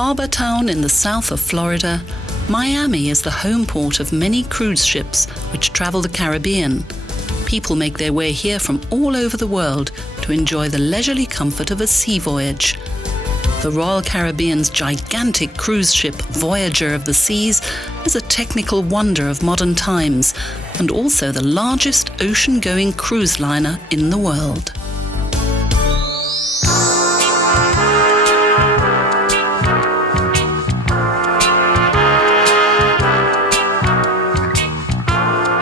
harbor town in the south of Florida, Miami is the home port of many cruise ships which travel the Caribbean. People make their way here from all over the world to enjoy the leisurely comfort of a sea voyage. The Royal Caribbean's gigantic cruise ship Voyager of the Seas is a technical wonder of modern times and also the largest ocean-going cruise liner in the world.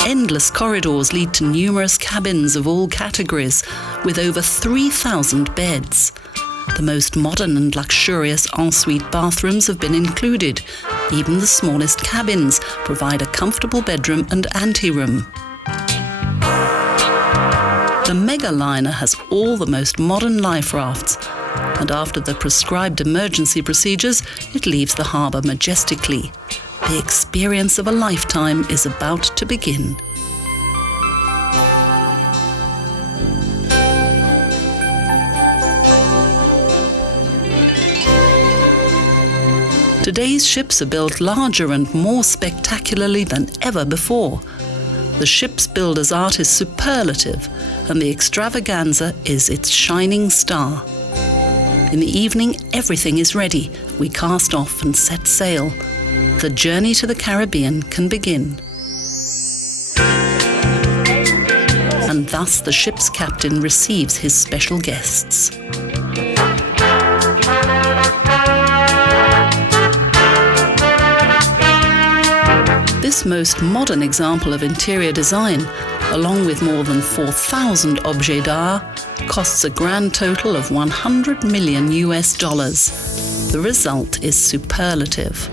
Endless corridors lead to numerous cabins of all categories, with over 3,000 beds. The most modern and luxurious ensuite bathrooms have been included. Even the smallest cabins provide a comfortable bedroom and anteroom. The mega liner has all the most modern life rafts, and after the prescribed emergency procedures, it leaves the harbour majestically. The experience of a lifetime is about to begin. Today's ships are built larger and more spectacularly than ever before. The ship's builder's art is superlative, and the extravaganza is its shining star. In the evening, everything is ready. We cast off and set sail. The journey to the Caribbean can begin. And thus the ship's captain receives his special guests. This most modern example of interior design, along with more than 4,000 objets d'art, costs a grand total of $100 million. The result is superlative.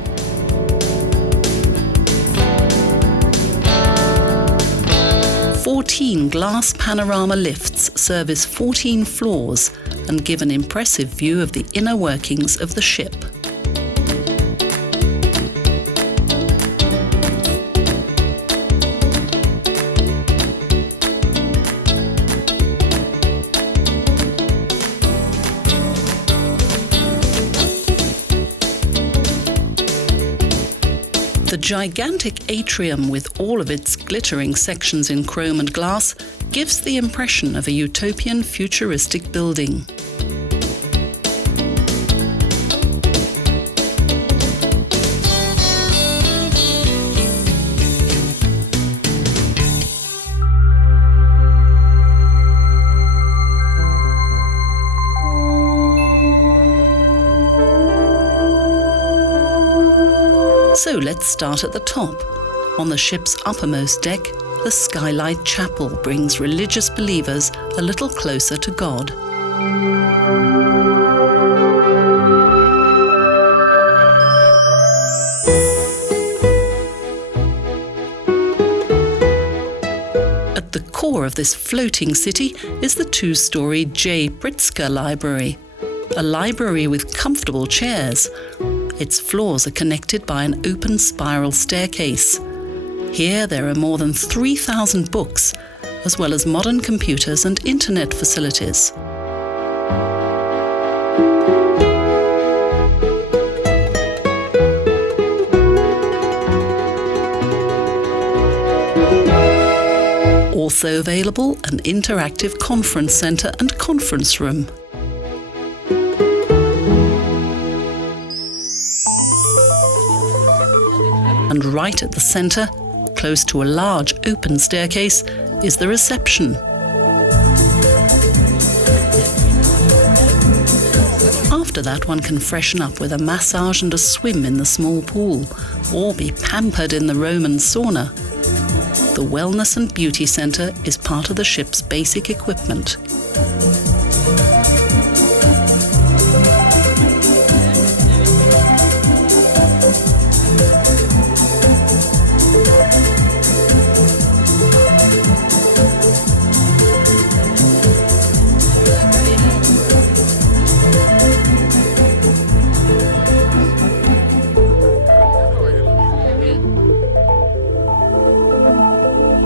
Fourteen glass panorama lifts service 14 floors and give an impressive view of the inner workings of the ship. The gigantic atrium, with all of its glittering sections in chrome and glass, gives the impression of a utopian futuristic building. So let's start at the top. On the ship's uppermost deck, the Skylight Chapel brings religious believers a little closer to God. At the core of this floating city is the two-story J. Pritzker Library, a library with comfortable chairs. Its floors are connected by an open spiral staircase. Here there are more than 3,000 books, as well as modern computers and internet facilities. Also available, an interactive conference centre and conference room. And right at the centre, close to a large open staircase, is the reception. After that, one can freshen up with a massage and a swim in the small pool, or be pampered in the Roman sauna. The Wellness and Beauty Centre is part of the ship's basic equipment.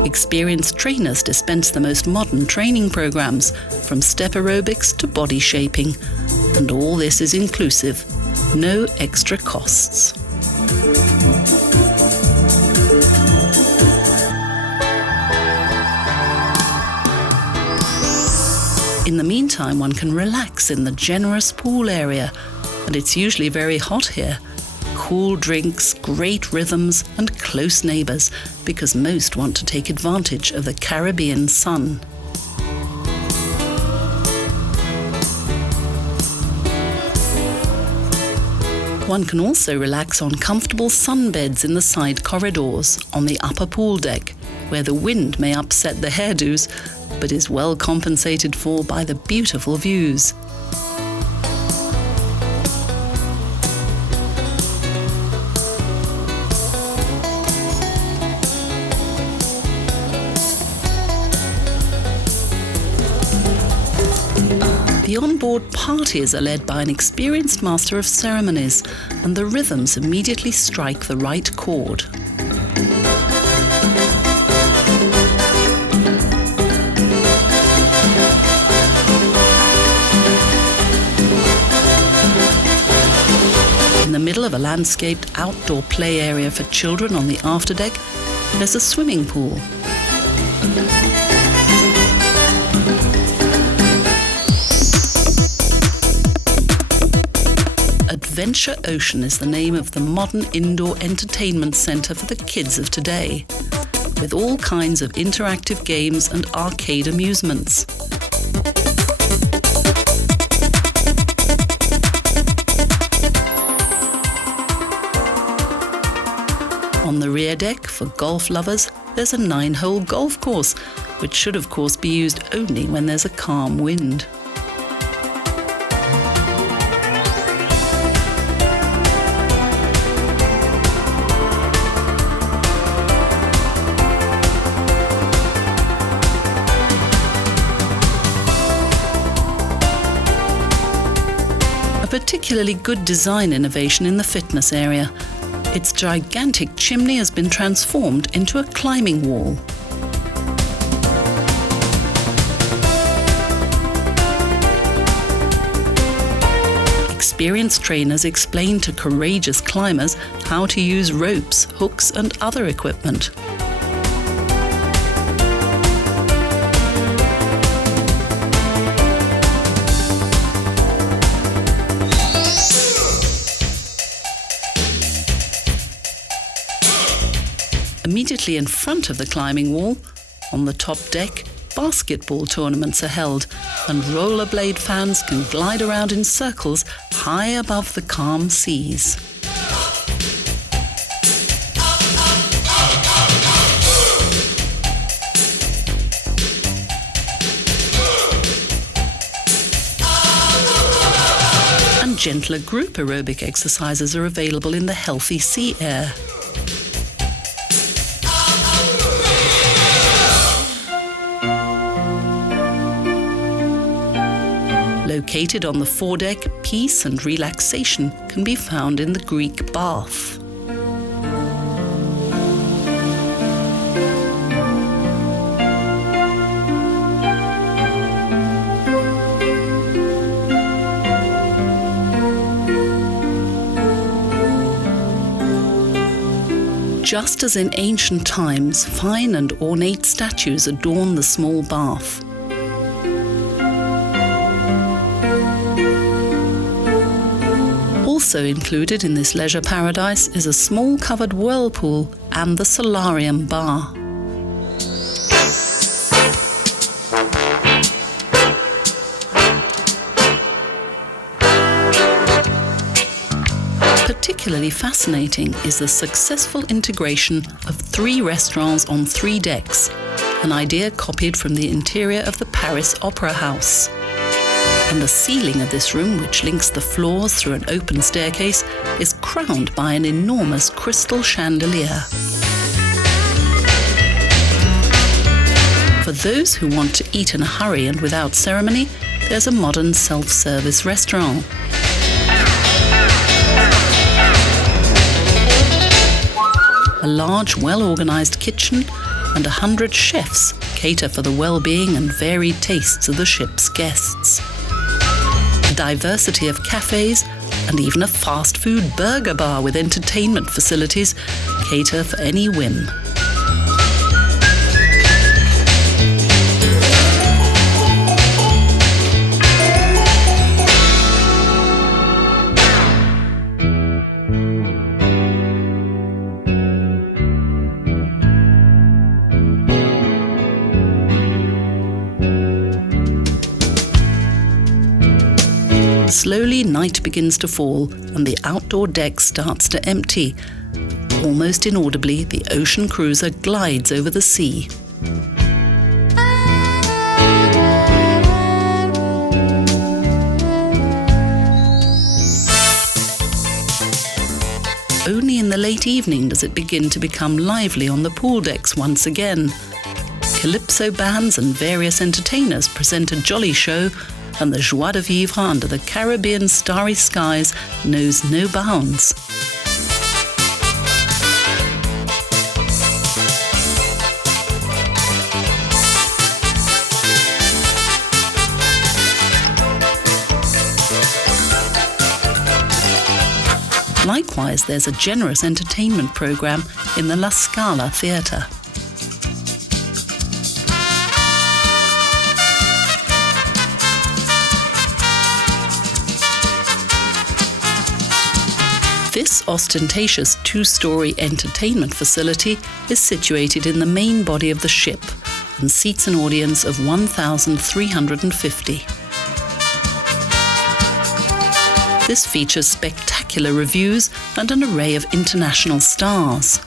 Experienced trainers dispense the most modern training programs, from step aerobics to body shaping, and all this is inclusive No extra costs. In the meantime, one can relax in the generous pool area, and it's usually very hot here. Cool drinks, great rhythms, and close neighbours, because most want to take advantage of the Caribbean sun. One can also relax on comfortable sunbeds in the side corridors on the upper pool deck, where the wind may upset the hairdos, but is well compensated for by the beautiful views. The onboard parties are led by an experienced master of ceremonies, and the rhythms immediately strike the right chord. In the middle of a landscaped outdoor play area for children on the afterdeck, there's a swimming pool. Adventure Ocean is the name of the modern indoor entertainment centre for the kids of today, with all kinds of interactive games and arcade amusements. On the rear deck, for golf lovers, there's a 9-hole golf course, which should of course be used only when there's a calm wind. A particularly good design innovation in the fitness area. Its gigantic chimney has been transformed into a climbing wall. Experienced trainers explain to courageous climbers how to use ropes, hooks, and other equipment. Immediately in front of the climbing wall, on the top deck, basketball tournaments are held, and rollerblade fans can glide around in circles high above the calm seas. And gentler group aerobic exercises are available in the healthy sea air. Located on the foredeck, peace and relaxation can be found in the Greek bath. Just as in ancient times, fine and ornate statues adorn the small bath. Also included in this leisure paradise is a small covered whirlpool and the solarium bar. Particularly fascinating is the successful integration of 3 restaurants on 3 decks, an idea copied from the interior of the Paris Opera House. And the ceiling of this room, which links the floors through an open staircase, is crowned by an enormous crystal chandelier. For those who want to eat in a hurry and without ceremony, there's a modern self-service restaurant. A large, well-organized kitchen and 100 chefs cater for the well-being and varied tastes of the ship's guests. A diversity of cafes, and even a fast food burger bar with entertainment facilities cater for any whim. Slowly, night begins to fall and the outdoor deck starts to empty. Almost inaudibly, the ocean cruiser glides over the sea. Only in the late evening does it begin to become lively on the pool decks once again. Calypso bands and various entertainers present a jolly show, and the joie de vivre under the Caribbean starry skies knows no bounds. Likewise, there's a generous entertainment program in the La Scala Theatre. This ostentatious two-story entertainment facility is situated in the main body of the ship and seats an audience of 1,350. This features spectacular revues and an array of international stars.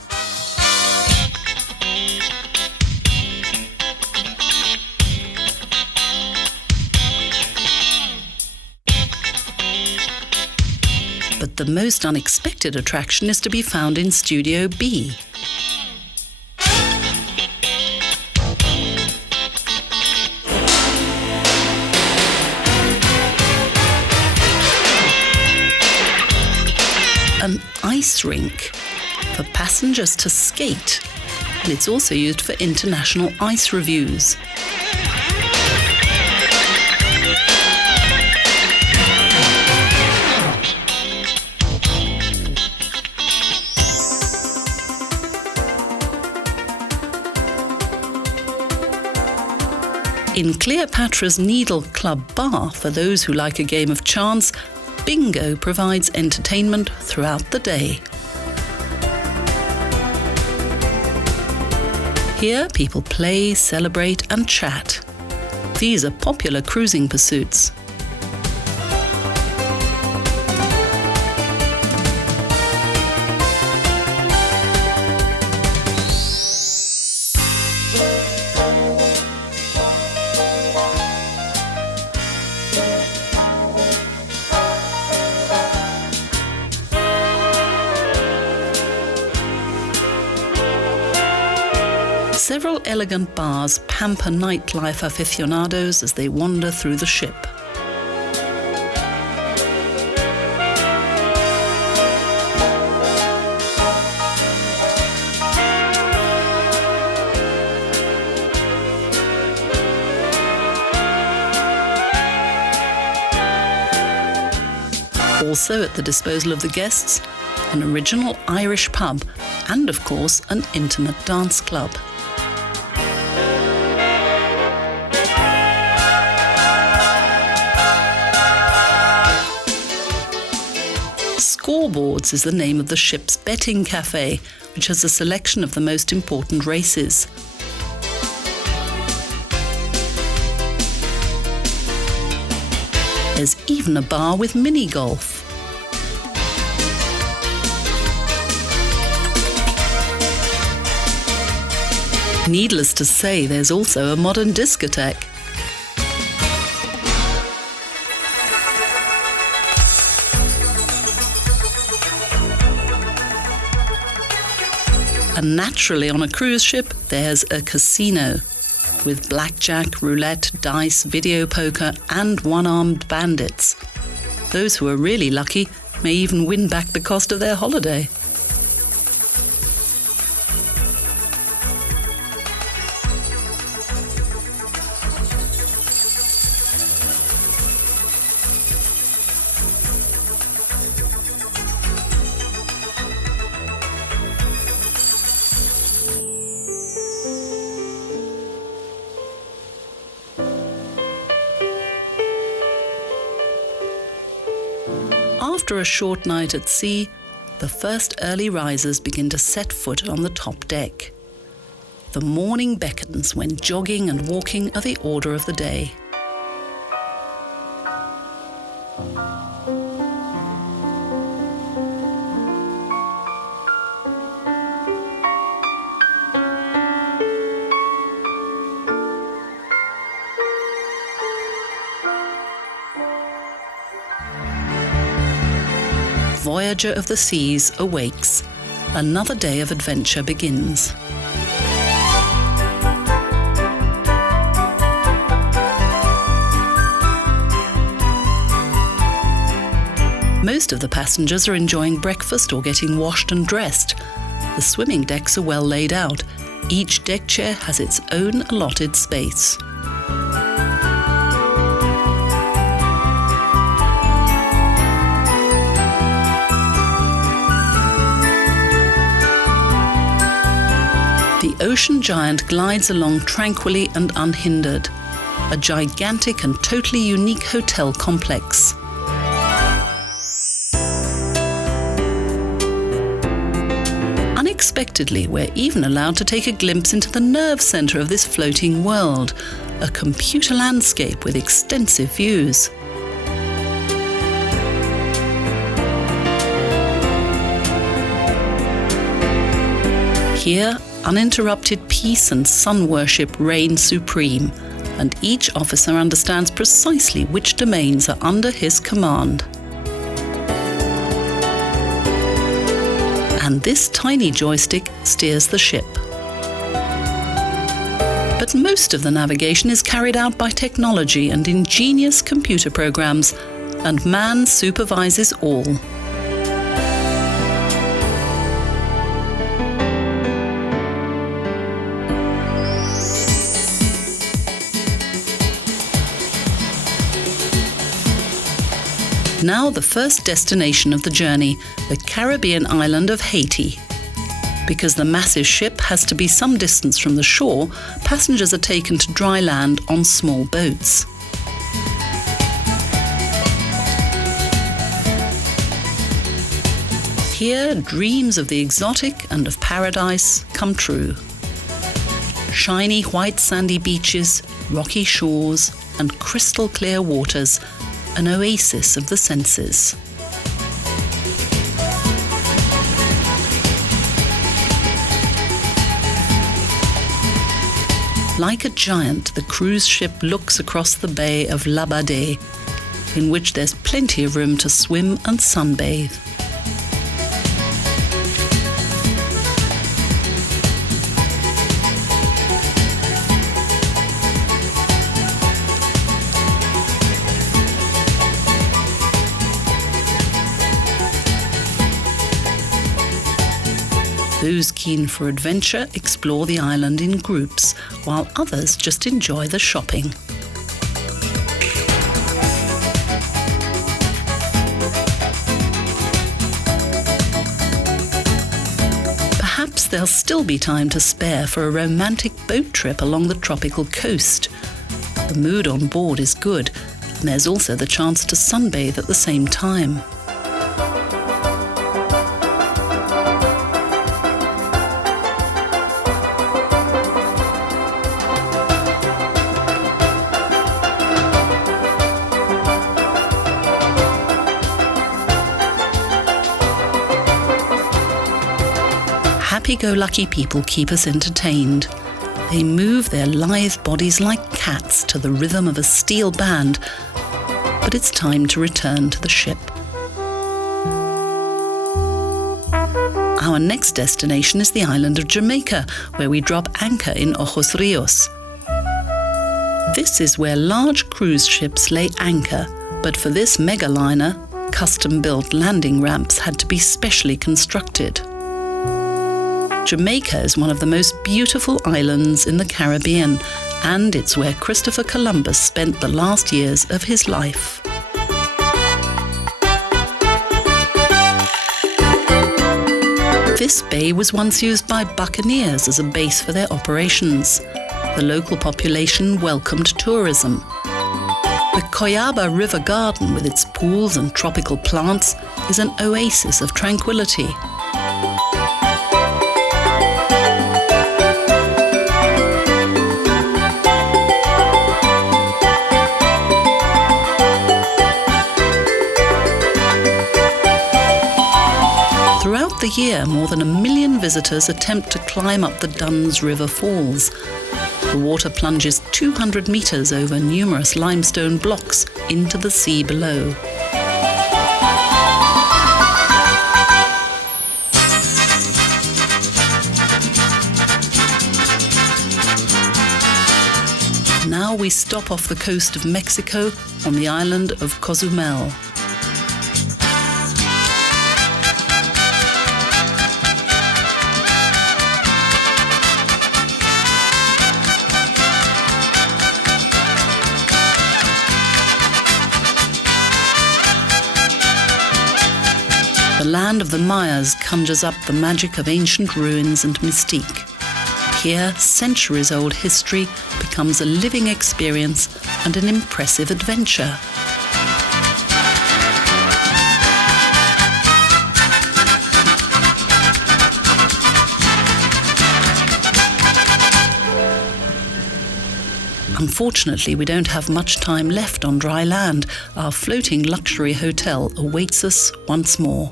But the most unexpected attraction is to be found in Studio B. An ice rink for passengers to skate, and it's also used for International Ice Revues. In Cleopatra's Needle Club Bar, for those who like a game of chance, bingo provides entertainment throughout the day. Here, people play, celebrate, and chat. These are popular cruising pursuits. Several elegant bars pamper nightlife aficionados as they wander through the ship. Also at the disposal of the guests, an original Irish pub and, of course, an intimate dance club. Scoreboards is the name of the ship's betting cafe, which has a selection of the most important races. There's even a bar with mini-golf. Needless to say, there's also a modern discotheque. And naturally, on a cruise ship, there's a casino with blackjack, roulette, dice, video poker, and one-armed bandits. Those who are really lucky may even win back the cost of their holiday. After a short night at sea, the first early risers begin to set foot on the top deck. The morning beckons when jogging and walking are the order of the day. Voyager of the Seas awakes. Another day of adventure begins. Most of the passengers are enjoying breakfast or getting washed and dressed. The swimming decks are well laid out. Each deck chair has its own allotted space. The ocean giant glides along tranquilly and unhindered, a gigantic and totally unique hotel complex. Unexpectedly, we're even allowed to take a glimpse into the nerve center of this floating world, a computer landscape with extensive views. Here, uninterrupted peace and sun worship reign supreme, and each officer understands precisely which domains are under his command. And this tiny joystick steers the ship. But most of the navigation is carried out by technology and ingenious computer programs, and man supervises all. Now the first destination of the journey, the Caribbean island of Haiti. Because the massive ship has to be some distance from the shore, passengers are taken to dry land on small boats. Here, dreams of the exotic and of paradise come true. Shiny white sandy beaches, rocky shores, and crystal clear waters, an oasis of the senses. Like a giant, the cruise ship looks across the bay of Labadee, in which there's plenty of room to swim and sunbathe. Those keen for adventure explore the island in groups, while others just enjoy the shopping. Perhaps there'll still be time to spare for a romantic boat trip along the tropical coast. The mood on board is good, and there's also the chance to sunbathe at the same time. Happy-go-lucky people keep us entertained. They move their lithe bodies like cats to the rhythm of a steel band, but it's time to return to the ship. Our next destination is the island of Jamaica, where we drop anchor in Ojos Rios. This is where large cruise ships lay anchor, but for this megaliner, custom-built landing ramps had to be specially constructed. Jamaica is one of the most beautiful islands in the Caribbean, and it's where Christopher Columbus spent the last years of his life. This bay was once used by buccaneers as a base for their operations. The local population welcomed tourism. The Coyaba River Garden, with its pools and tropical plants, is an oasis of tranquility. Throughout the year, more than 1 million visitors attempt to climb up the Duns River Falls. The water plunges 200 meters over numerous limestone blocks into the sea below. Now we stop off the coast of Mexico on the island of Cozumel. The land of the Mayas conjures up the magic of ancient ruins and mystique. Here, centuries-old history becomes a living experience and an impressive adventure. Unfortunately, we don't have much time left on dry land. Our floating luxury hotel awaits us once more.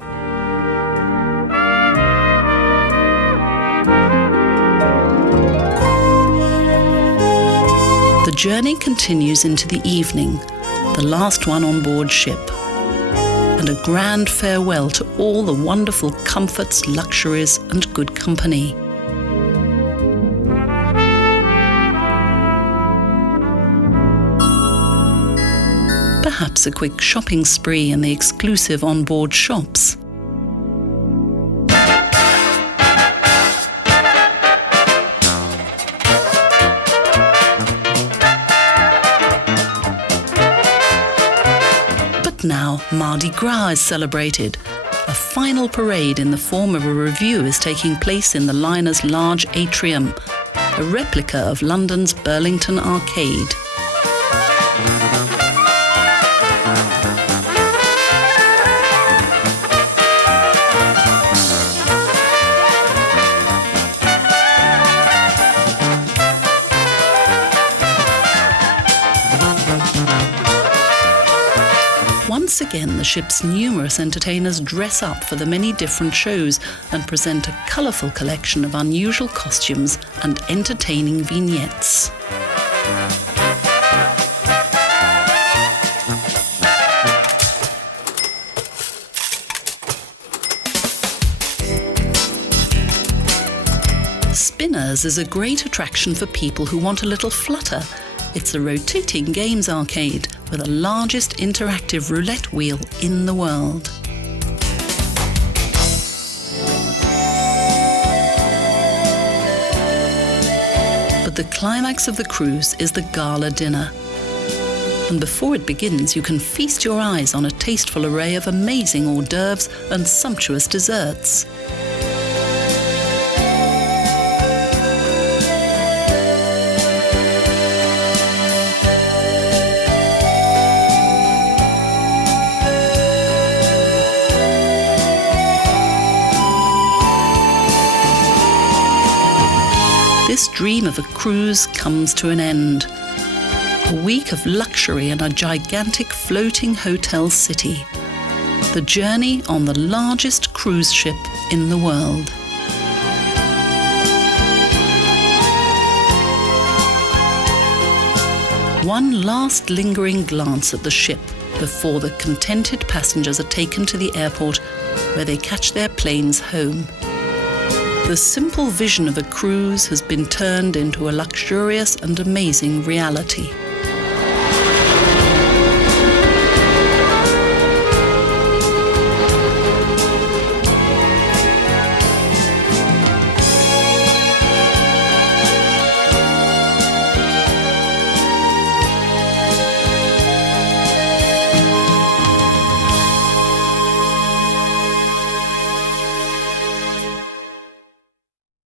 The journey continues into the evening, the last one on board ship, and a grand farewell to all the wonderful comforts, luxuries, and good company. Perhaps a quick shopping spree in the exclusive on-board shops. Now, Mardi Gras is celebrated. A final parade in the form of a revue is taking place in the liner's large atrium, a replica of London's Burlington Arcade. Once again, the ship's numerous entertainers dress up for the many different shows and present a colourful collection of unusual costumes and entertaining vignettes. Spinners is a great attraction for people who want a little flutter. It's a rotating games arcade with the largest interactive roulette wheel in the world. But the climax of the cruise is the gala dinner. And before it begins, you can feast your eyes on a tasteful array of amazing hors d'oeuvres and sumptuous desserts. This dream of a cruise comes to an end. A week of luxury in a gigantic floating hotel city. The journey on the largest cruise ship in the world. One last lingering glance at the ship before the contented passengers are taken to the airport where they catch their planes home. The simple vision of a cruise has been turned into a luxurious and amazing reality.